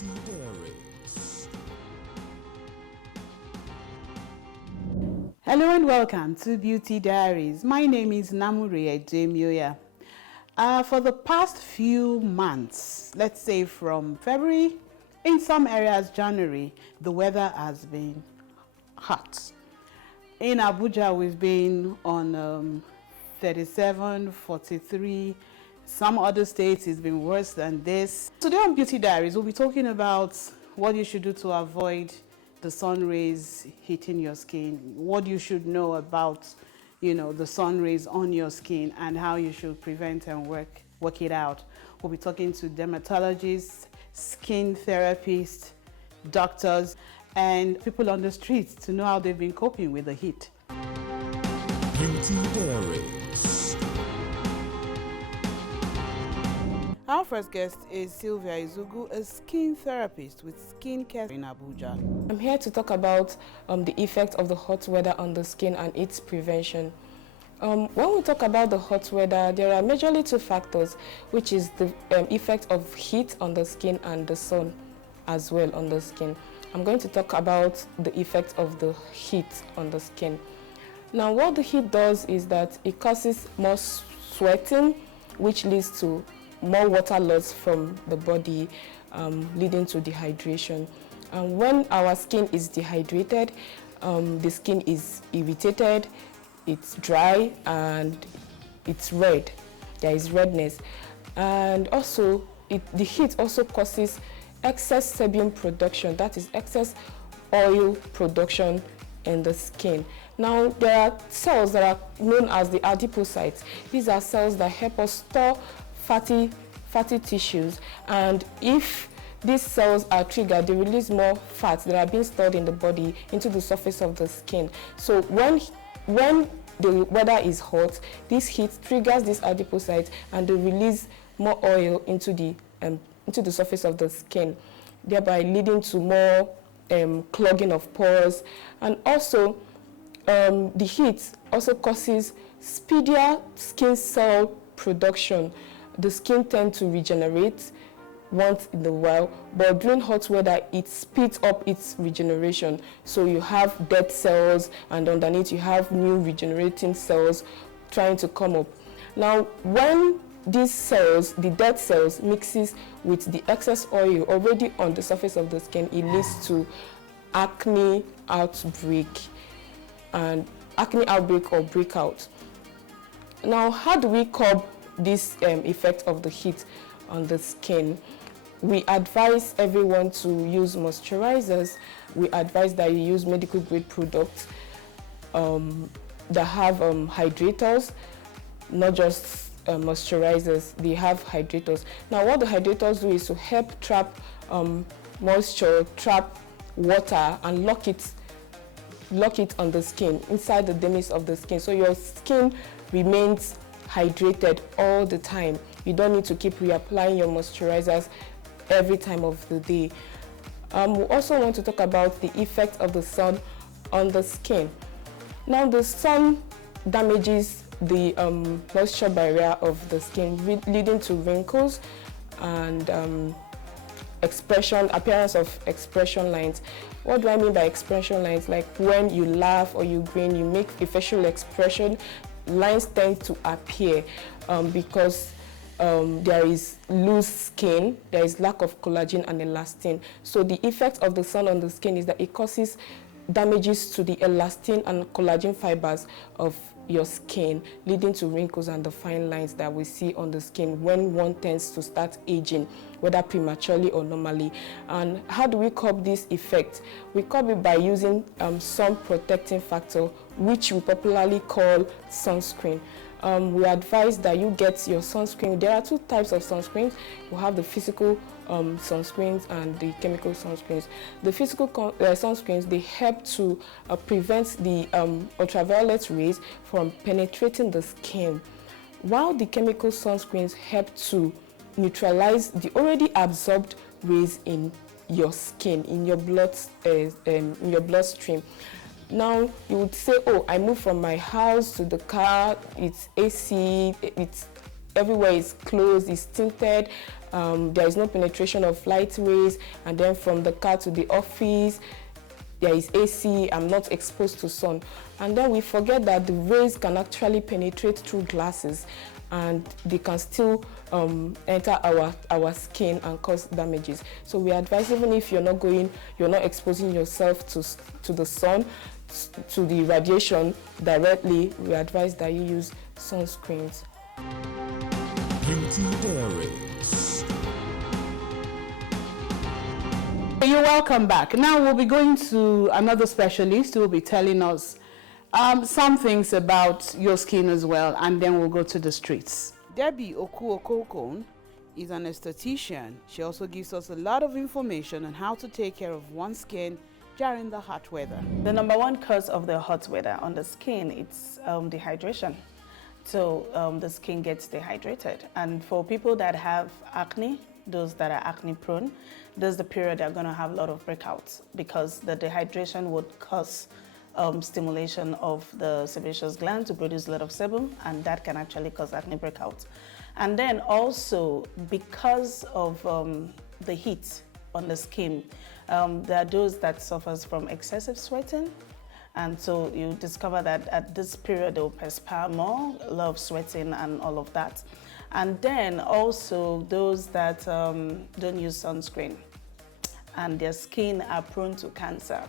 Beauty Diaries. Hello and welcome to Beauty Diaries. My name is Namure Edemioya. For the past few months, let's say from February, in some areas January, the weather has been hot. In Abuja, we've been on 37, 43. Some other states it's been worse than this. Today on Beauty Diaries, we'll be talking about what you should do to avoid the sun rays hitting your skin, what you should know about, the sun rays on your skin and how you should prevent and work it out. We'll be talking to dermatologists, skin therapists, doctors, and people on the streets to know how they've been coping with the heat. Beauty Diaries. Our first guest is Sylvia Izugu, a skin therapist with Skin Care in Abuja. I'm here to talk about the effect of the hot weather on the skin and its prevention. When we talk about the hot weather, there are majorly two factors, which is the effect of heat on the skin and the sun as well on the skin. I'm going to talk about the effect of the heat on the skin. Now, what the heat does is that it causes more sweating, which leads to more water loss from the body, leading to dehydration. And when our skin is dehydrated, the skin is irritated, it's dry, and it's red. There is redness. And also, the heat also causes excess sebum production, that is excess oil production in the skin. Now, there are cells that are known as the adipocytes. These are cells that help us store fatty tissues, and if these cells are triggered, they release more fats that are being stored in the body into the surface of the skin. So when the weather is hot, this heat triggers these adipocytes and they release more oil into the surface of the skin, thereby leading to more clogging of pores. And also, the heat also causes speedier skin cell production. The skin tends to regenerate once in a while, but during hot weather, it speeds up its regeneration. So you have dead cells, and underneath you have new regenerating cells trying to come up. Now, when these cells, the dead cells, mixes with the excess oil already on the surface of the skin, it leads to acne outbreak or breakout. Now, how do we curb this effect of the heat on the skin? We advise everyone to use moisturizers. We advise that you use medical grade products that have hydrators, not just moisturizers. They have hydrators. Now, what the hydrators do is to help trap moisture, trap water, and lock it on the skin, inside the dermis of the skin, so your skin remains hydrated all the time. You don't need to keep reapplying your moisturizers every time of the day. We also want to talk about the effect of the sun on the skin. Now, the sun damages the moisture barrier of the skin, leading to wrinkles and appearance of expression lines. What do I mean by expression lines? Like when you laugh or you grin, you make a facial expression, lines tend to appear because there is loose skin, there is lack of collagen and elastin. So the effect of the sun on the skin is that it causes damages to the elastin and collagen fibers of your skin, leading to wrinkles and the fine lines that we see on the skin when one tends to start aging, whether prematurely or normally. And how do we curb this effect? We curb it by using sun protecting factor, which we popularly call sunscreen. We advise that you get your sunscreen. There are two types of sunscreens. We have the physical sunscreens and the chemical sunscreens. The physical sunscreens, they help to prevent the ultraviolet rays from penetrating the skin, while the chemical sunscreens help to neutralize the already absorbed rays in your skin, in your bloodstream. Now, you would say, oh, I moved from my house to the car, it's AC, everywhere is closed, it's tinted. there is no penetration of light rays, and then from the car to the office, there is AC, I'm not exposed to sun. And then we forget that the rays can actually penetrate through glasses, and they can still enter our skin and cause damages. So we advise, even if you're not exposing yourself to the sun, to the radiation directly, we advise that you use sunscreens. Beauty Diaries. You're welcome back. Now we'll be going to another specialist who will be telling us some things about your skin as well, and then we'll go to the streets. Debbie OKONKON is an esthetician. She also gives us a lot of information on how to take care of one's skin during the hot weather. The number one cause of the hot weather on the skin, it's dehydration. So the skin gets dehydrated. And for people that have acne, those that are acne prone, there's the period they're going to have a lot of breakouts, because the dehydration would cause stimulation of the sebaceous gland to produce a lot of sebum, and that can actually cause acne breakouts. And then also, because of the heat on the skin, there are those that suffers from excessive sweating. And so you discover that at this period they'll perspire more, a lot of sweating and all of that. And then also those that don't use sunscreen and their skin are prone to cancer.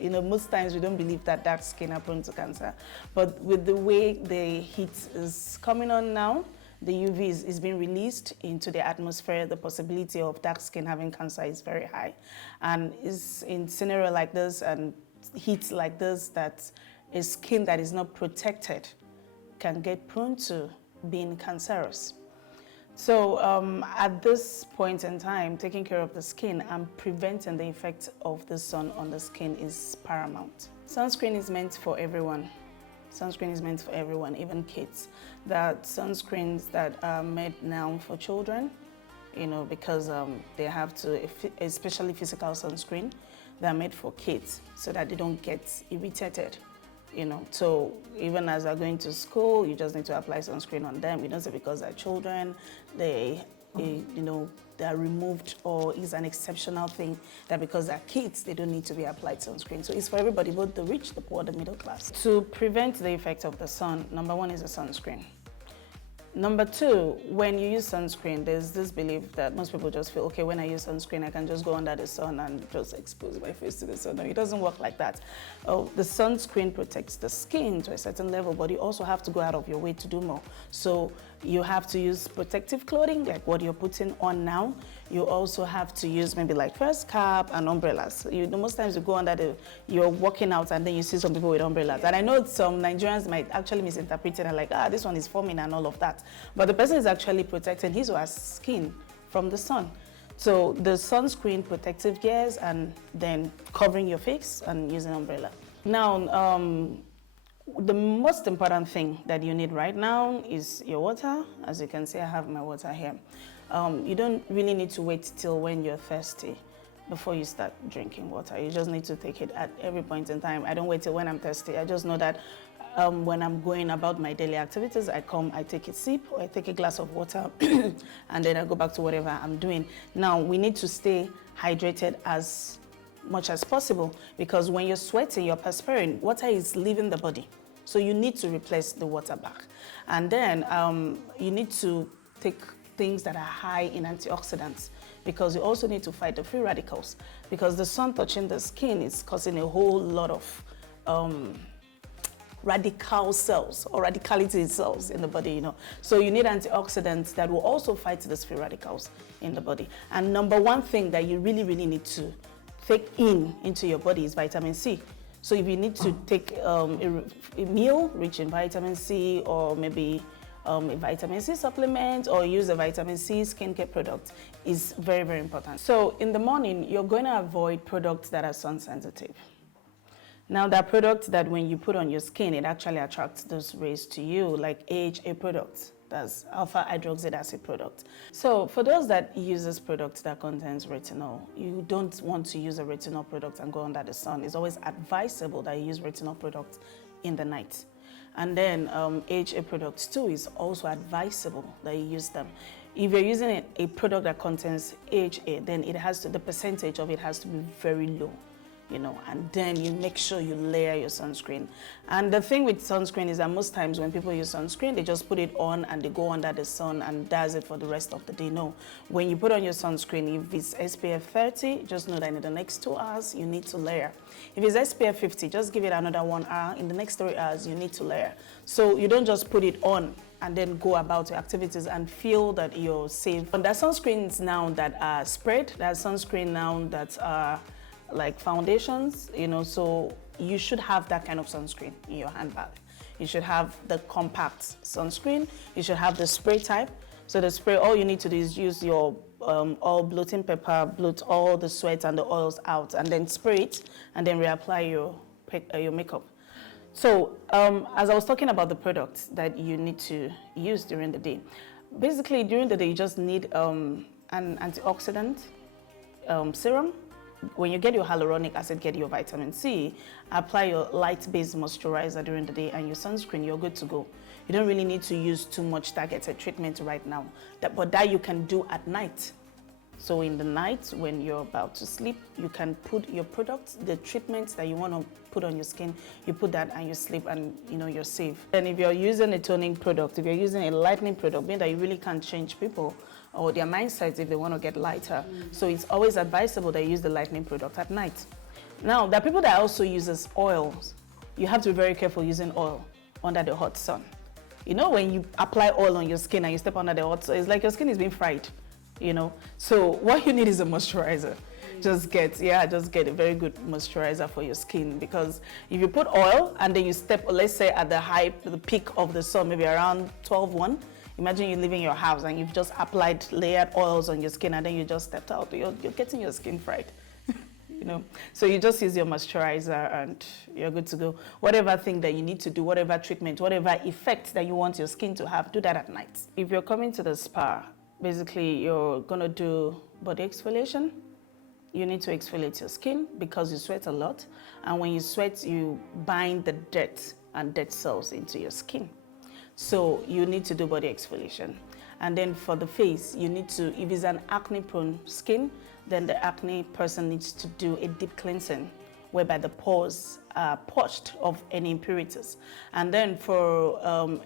You know, most times we don't believe that dark skin are prone to cancer, but with the way the heat is coming on now, the UV is being released into the atmosphere, the possibility of dark skin having cancer is very high. And it's in scenario like this and heat like this that a skin that is not protected can get prone to being cancerous. So at this point in time, taking care of the skin and preventing the effect of the sun on the skin is paramount. Sunscreen is meant for everyone. Sunscreen is meant for everyone, even kids. There are sunscreens that are made now for children, you know, because they have to, especially physical sunscreen, they're made for kids so that they don't get irritated, you know. So even as they're going to school, you just need to apply sunscreen on them. You don't say because they're children, you know, they're removed, or is an exceptional thing that because they're kids, they don't need to be applied sunscreen. So it's for everybody, both the rich, the poor, the middle class. To prevent the effect of the sun, number one is a sunscreen. Number two, when you use sunscreen, there's this belief that most people just feel, okay, when I use sunscreen, I can just go under the sun and just expose my face to the sun. No, it doesn't work like that. Oh, the sunscreen protects the skin to a certain level, but you also have to go out of your way to do more. So you have to use protective clothing, like what you're putting on now. You also have to use maybe like first cap and umbrellas. You know, most times you go under you're walking out and then you see some people with umbrellas. And I know some Nigerians might actually misinterpret it and like, this one is foaming and all of that. But the person is actually protecting his or her skin from the sun. So the sunscreen, protective gears, and then covering your face and using umbrella. Now, the most important thing that you need right now is your water. As you can see, I have my water here. You don't really need to wait till when you're thirsty before you start drinking water. You just need to take it at every point in time. I don't wait till when I'm thirsty. I just know that when I'm going about my daily activities, I come, I take a sip, or I take a glass of water, and then I go back to whatever I'm doing. Now, we need to stay hydrated as much as possible, because when you're sweating, you're perspiring, water is leaving the body. So you need to replace the water back. And then you need to take things that are high in antioxidants, because you also need to fight the free radicals, because the sun touching the skin is causing a whole lot of radical cells or radicality cells in the body, you know. So you need antioxidants that will also fight the free radicals in the body. And number one thing that you really, really need to take into your body is vitamin C. So if you need to take a meal rich in vitamin C, or maybe a vitamin C supplement, or use a vitamin C skincare product, is very, very important. So in the morning, you're going to avoid products that are sun sensitive. Now, there are products that when you put on your skin, it actually attracts those rays to you, like AHA products. That's alpha hydroxy acid product. So for those that use this product that contains retinol, you don't want to use a retinol product and go under the sun. It's always advisable that you use retinol products in the night. And then AHA products too is also advisable that you use them. If you're using a product that contains AHA, then the percentage of it has to be very low, you know, and then you make sure you layer your sunscreen. And the thing with sunscreen is that most times when people use sunscreen, they just put it on and they go under the sun and that's it for the rest of the day. No, when you put on your sunscreen, if it's SPF 30, just know that in the next 2 hours, you need to layer. If it's SPF 50, just give it another 1 hour. In the next 3 hours, you need to layer. So you don't just put it on and then go about your activities and feel that you're safe. But there are sunscreens now that are sprayed. There are sunscreen now that are like foundations, you know, so you should have that kind of sunscreen in your handbag. You should have the compact sunscreen. You should have the spray type. So the spray, all you need to do is use your all blotting paper, blot all the sweat and the oils out, and then spray it, and then reapply your makeup. So as I was talking about the products that you need to use during the day, basically during the day you just need an antioxidant serum. When you get your hyaluronic acid, get your vitamin C, apply your light-based moisturizer during the day and your sunscreen, you're good to go. You don't really need to use too much targeted treatment right now, but that you can do at night. So in the night, when you're about to sleep, you can put your products, the treatments that you want to put on your skin, you put that and you sleep and you know you're safe. And if you're using a toning product, if you're using a lightening product, meaning that you really can't change people or their mindsets if they want to get lighter. So it's always advisable that you use the lightening product at night. Now, there are people that also uses oils. You have to be very careful using oil under the hot sun. You know, when you apply oil on your skin and you step under the hot sun, it's like your skin is being fried. You know, so what you need is a moisturizer. Just get a very good moisturizer for your skin, because if you put oil and then you step, let's say at the peak of the sun, maybe around 12:1, imagine you leaving your house and you've just applied layered oils on your skin and then you just stepped out, you're getting your skin fried. You know, so you just use your moisturizer and you're good to go. Whatever thing that you need to do, whatever treatment, whatever effect that you want your skin to have, do that at night. If you're coming to the spa, basically, you're gonna do body exfoliation. You need to exfoliate your skin because you sweat a lot. And when you sweat, you bind the dirt and dead cells into your skin. So you need to do body exfoliation. And then for the face, you need to, if it's an acne-prone skin, then the acne person needs to do a deep cleansing, whereby the pores are purged of any impurities. And then for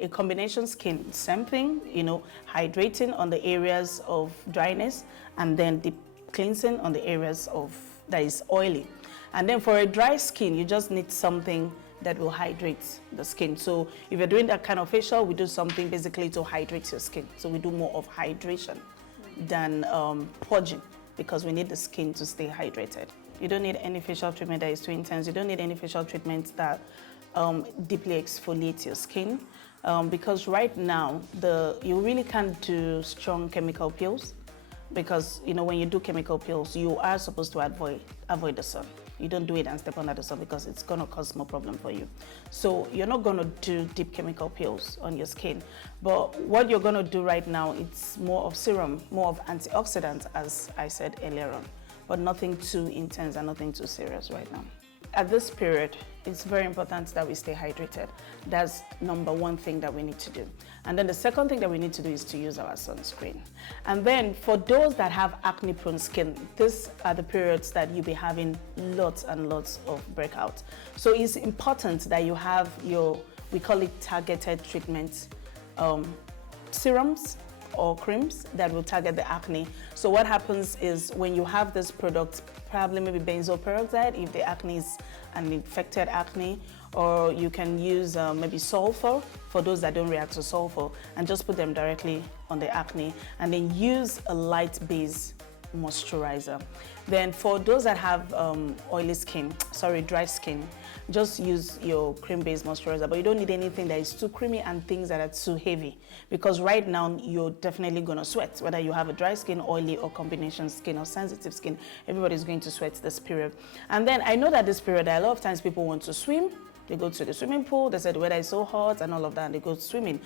a combination skin, same thing, you know, hydrating on the areas of dryness and then deep cleansing on the areas that is oily. And then for a dry skin, you just need something that will hydrate the skin. So if you're doing that kind of facial, we do something basically to hydrate your skin. So we do more of hydration than purging, because we need the skin to stay hydrated. You don't need any facial treatment that is too intense. You don't need any facial treatment that deeply exfoliates your skin, because right now you really can't do strong chemical peels, because you know when you do chemical peels, you are supposed to avoid the sun. You don't do it and step under the sun because it's gonna cause more problem for you. So you're not gonna do deep chemical peels on your skin. But what you're gonna do right now, it's more of serum, more of antioxidants, as I said earlier on, but nothing too intense and nothing too serious right now. At this period, it's very important that we stay hydrated. That's number one thing that we need to do. And then the second thing that we need to do is to use our sunscreen. And then for those that have acne-prone skin, these are the periods that you'll be having lots and lots of breakouts. So it's important that you have we call it targeted treatment serums or creams that will target the acne. So what happens is when you have this product, probably maybe benzoyl peroxide if the acne is an infected acne, or you can use maybe sulfur for those that don't react to sulfur, and just put them directly on the acne, and then use a light base moisturizer. Then for those that have dry skin, just use your cream-based moisturizer, but you don't need anything that is too creamy and things that are too heavy, because right now you're definitely gonna sweat, whether you have a dry skin, oily, or combination skin, or sensitive skin. Everybody's going to sweat this period. And then I know that this period, a lot of times people want to swim. They go to the swimming pool, they said the weather is so hot and all of that, and they go swimming.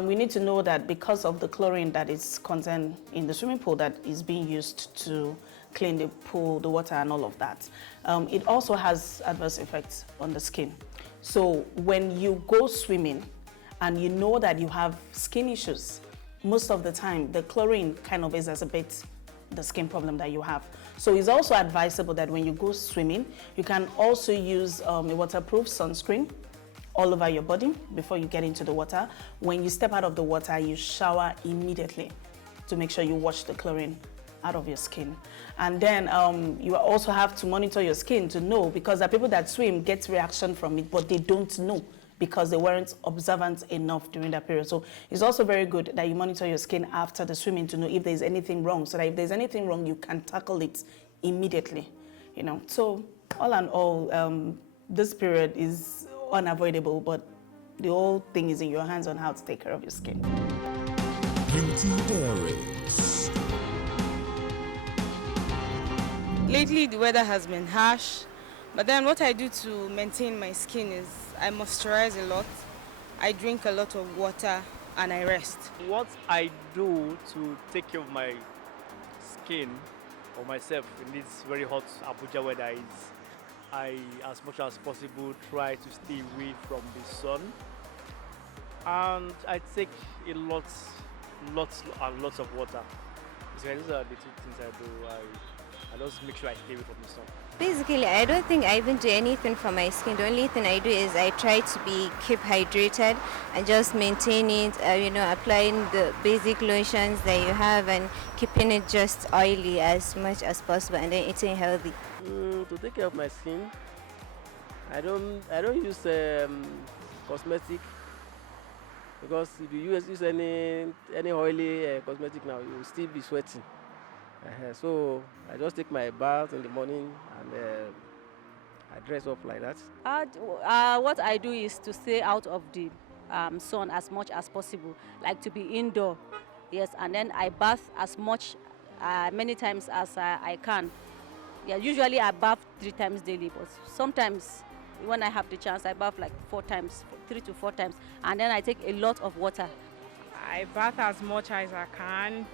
We need to know that because of the chlorine that is contained in the swimming pool that is being used to clean the pool, the water, and all of that, it also has adverse effects on the skin. So when you go swimming and you know that you have skin issues, most of the time, the chlorine kind of exacerbates the skin problem that you have. So it's also advisable that when you go swimming, you can also use a waterproof sunscreen all over your body before you get into the water. When you step out of the water, you shower immediately to make sure you wash the chlorine out of your skin. And then you also have to monitor your skin to know, because there are people that swim, get reaction from it, but they don't know because they weren't observant enough during that period. So it's also very good that you monitor your skin after the swimming to know if there's anything wrong, so that if there's anything wrong, you can tackle it immediately, you know. So all in all, this period is unavoidable, but the whole thing is in your hands on how to take care of your skin. Beauty Diaries. Lately, the weather has been harsh, but then what I do to maintain my skin is I moisturize a lot, I drink a lot of water, and I rest. What I do to take care of my skin or myself in this very hot Abuja weather is I, as much as possible, try to stay away from the sun, and I take lots and lots of water. So these are the two things I do. I just make sure I stay away from the sun. Basically, I don't think I even do anything for my skin. The only thing I do is I try to keep hydrated and just maintain it, applying the basic lotions that you have and keeping it just oily as much as possible, and then eating healthy. To take care of my skin, I don't use cosmetic, because if you use any oily cosmetic now, you will still be sweating. So I just take my bath in the morning and I dress up like that. What I do is to stay out of the sun as much as possible, like to be indoor, yes, and then I bath as many times as I can. Yeah, usually I bath 3 times daily, but sometimes when I have the chance, I bath like 3 to 4 times, and then I take a lot of water. I bath as much as I can,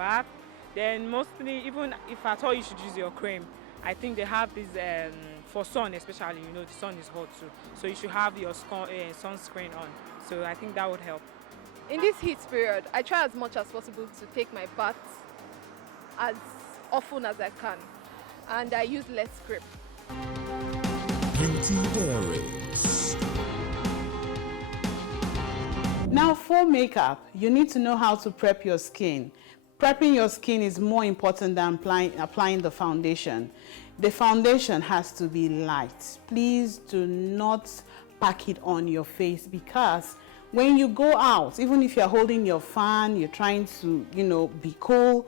then mostly, even if at all you should use your cream, I think they have this, for sun especially, the sun is hot too, so you should have your sunscreen on, so I think that would help. In this heat period, I try as much as possible to take my baths as often as I can, and I use less cream. Beauty Diaries. Now for makeup, you need to know how to prep your skin. Prepping your skin is more important than applying the foundation. The foundation has to be light. Please do not pack it on your face, because when you go out, even if you're holding your fan, you're trying to, be cool,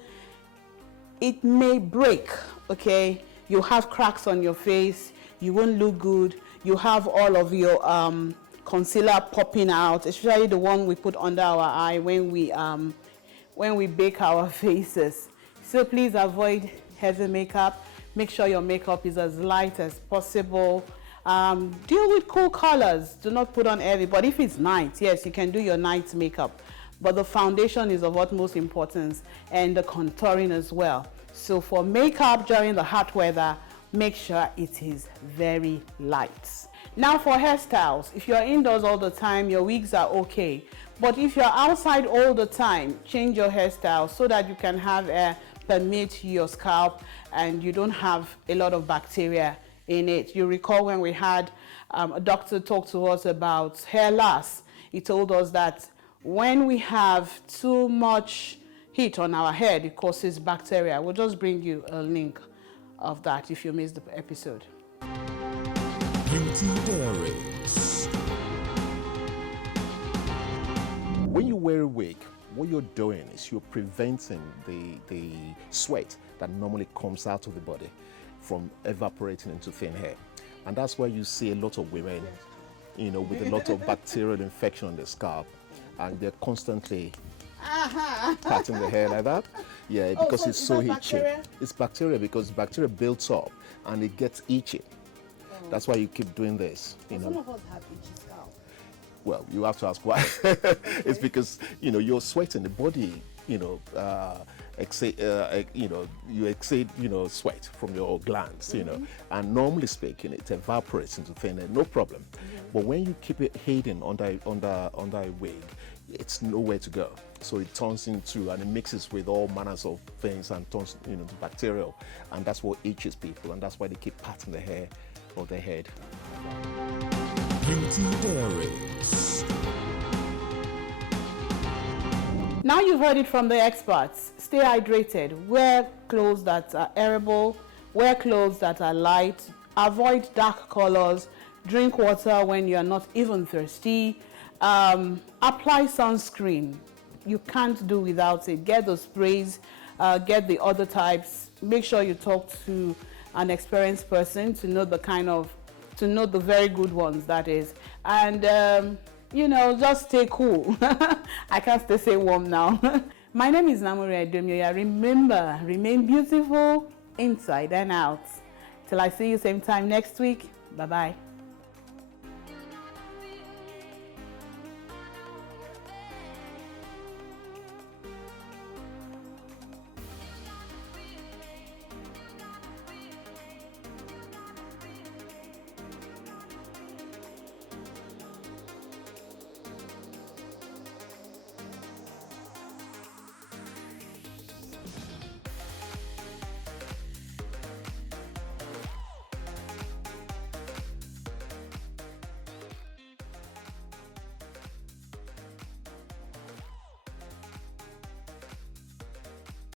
it may break, okay? You have cracks on your face, you won't look good, you have all of your concealer popping out, especially the one we put under our eye when we bake our faces. So please avoid heavy makeup. Make sure your makeup is as light as possible. Deal with cool colors. Do not put on heavy. But if it's night, yes, you can do your night makeup. But the foundation is of utmost importance, and the contouring as well. So for makeup during the hot weather, make sure it is very light. Now for hairstyles, if you're indoors all the time, your wigs are okay. But if you're outside all the time, change your hairstyle so that you can have air permeate your scalp and you don't have a lot of bacteria in it. You recall when we had a doctor talk to us about hair loss. He told us that when we have too much heat on our head, it causes bacteria. We'll just bring you a link of that if you missed the episode. Beauty Diaries. When you wear a wig, what you're doing is you're preventing the sweat that normally comes out of the body from evaporating into thin hair. And that's why you see a lot of women, with a lot of bacterial infection on the scalp, and they're constantly patting the hair like that. Yeah, because it's so itchy. It's bacteria, because bacteria builds up and it gets itchy. That's why you keep doing this. Some of us have itchy scalp. Well, you have to ask why. It's because you're sweating. The body, you exceed sweat from your glands. And normally speaking, it evaporates into thin air, no problem. But when you keep it hidden under a wig, it's nowhere to go. So it turns into, and it mixes with all manners of things and turns, to bacterial. And that's what itches people, and that's why they keep patting the hair of their head. Beauty diaries. Now you've heard it from the experts. Stay hydrated. Wear clothes that are airable. Wear clothes that are light. Avoid dark colors. Drink water when you're not even thirsty. Apply sunscreen. You can't do without it. Get the sprays. Get the other types. Make sure you talk to an experienced person to know the very good ones, that is. And just stay cool. I can't stay warm now. My name is Namuri Adomioya. Remember, remain beautiful inside and out. Till I see you same time next week. Bye-bye.